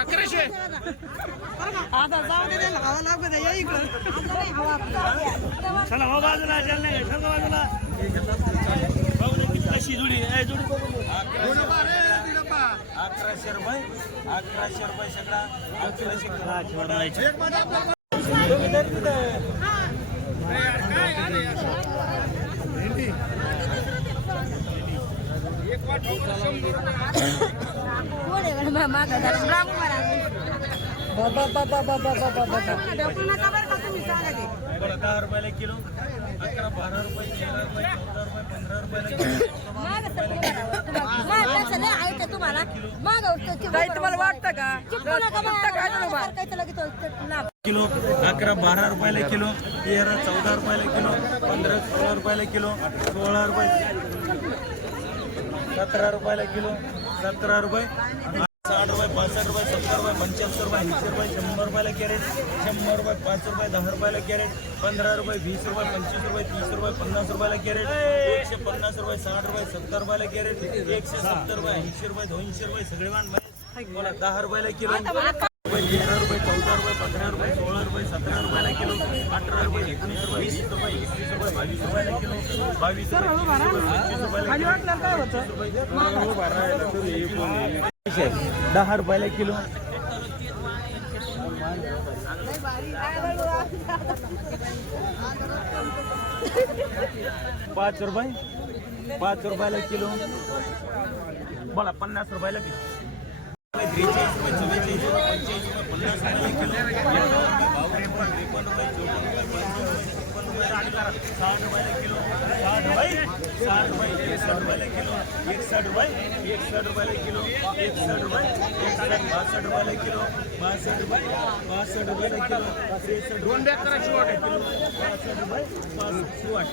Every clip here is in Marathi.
अकराशे. आता जाऊ दे त्याला हवा लागू दे या इकडं. चला हो बाजूला चल नाही चल बाजूला. बघू दे किती कशी जुडी ए जुडी बघू. दे. अकराशे रुपये अकराशे रुपये शेकडा अकराशे बरं दहा रुपयाला किलो अकरा बारा रुपये तेरा रुपये चौदा रुपये पंधरा रुपयाला तुम्हाला तुम्हाला वाटतं का किलो अकरा बारा रुपयाला किलो तेरा चौदा रुपयाला किलो पंधरा सोळा रुपयाला किलो सोळा रुपये. सतरा रुपयाला किलो सतरा रुपये साठ रुपये पासष्ट रुपये सत्तर रुपये पंच्याहत्तर रुपये ऐंशी रुपये शंभर रुपयाला कॅरेट शंभर रुपये पाच रुपये दहा रुपयाला कॅरेट पंधरा रुपये वीस रुपये पंचवीस रुपये तीस रुपये पन्नास रुपयाला कॅरेट एकशे पन्नास रुपये साठ रुपये सत्तर रुपयाला कॅरेट एकशे सत्तर रुपये ऐंशी रुपये दोनशे रुपये सगळे वाण बोला दहा रुपयाला किलो रुपये तेरा रुपये चौदा रुपये पंधरा रुपये सतरा रुपयाला किलो अठरा रुपये वीस रुपये एकवीस रुपये बावीस रुपयाला किलो बावीस रुपये दहा रुपयाला किलो. पाच रुपये? पाच रुपयाला किलो. बोला पन्नास रुपयाला किलो. त्रेचाळीस रुपये चव्वेचाळीस रुपये पंचेचाळीस रुपये किलो एकावन्न रुपये बावन्न रुपये त्रेपन्न रुपये चोपन्न रुपये पंचावन्न रुपये साठ रुपये साठ रुपये एकसष्ट रुपये एकसष्ट रुपये एकसष्ट रुपये एकसष्ट रुपये एकसष्ट बासष्ट रुपये किलो. बासष्ट रुपये बासष्ट रुपये किलो. त्रेसष्ट दोन बॅग शिवाट किलो बासष्ट रुपये शिवाट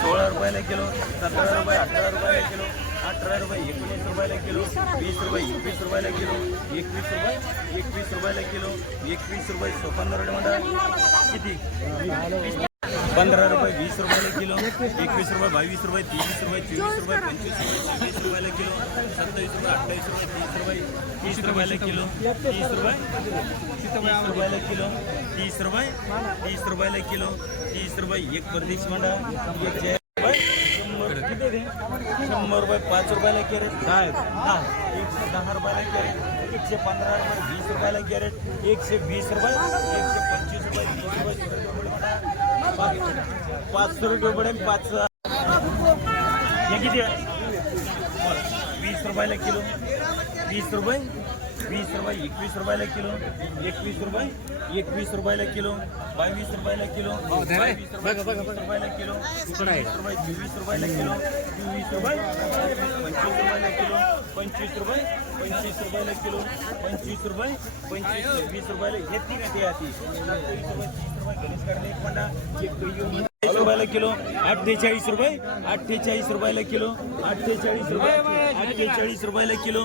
सोळा रुपयाला किलो सतरा रुपये अठरा रुपयाला किलो अठरा रुपये एकोणीस रुपयाला किलो वीस रुपये एकवीस रुपयाला किलो एकवीस रुपये एकवीस रुपयाला किलो एकवीस रुपये पंधरा रुपये किती? पंधरा रुपये वीस रुपयाला किलो एकवीस रुपये बावीस रुपये तेवीस रुपये चोवीस रुपये पंचवीस रुपये सव्वीस रुपयाला किलो सत्तावीस रुपये अठ्ठावीस रुपये तीस रुपये तीस रुपयाला किलो तीस रुपये तीस रुपयाला किलो तीस रुपये तीस रुपयाला किलो तीस रुपये एक परदेश मांडा एक जय रुपये शंभर रुपये पाच रुपयाला कॅरेट दहा दहा एकशे दहा रुपयाला कॅरेट एकशे पंधरा रुपये वीस रुपयाला कॅरेट एकशे वीस रुपये एकशे पंचवीस रुपये तीस रुपये पाचशे रुपये पडेल पाच हे किती आहे? वीस रुपयाला किलो. वीस रुपये? वीस रुपये एकवीस रुपयाला किलो एकवीस रुपये एकवीस रुपयाला किलो बावीस रुपयाला किलो बावीस रुपये रुपयाला किलो चोवीस रुपये चोवीस रुपयाला किलो चोवीस रुपये पंचवीस रुपयाला किलो पंचवीस रुपये पंचवीस रुपयाला किलो पंचवीस रुपये पंचवीस वीस रुपयाला. हे तीन आहे ते आधी सत्तावीस रुपये तीस रुपये गणेश करणे एक पंडा एक अठ्ठेचाळीस रुपयाला किलो अठ्ठेचाळीस रुपये अठ्ठेचाळीस रुपयाला किलो अठ्ठेचाळीस रुपये अठ्ठेचाळीस रुपयाला किलो.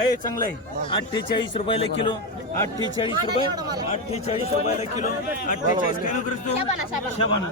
ए चांगलं आहे अठ्ठेचाळीस रुपयाला किलो अठ्ठेचाळीस रुपये अठ्ठेचाळीस रुपयाला किलो अठ्ठेचाळीस किलो करतो शबाना.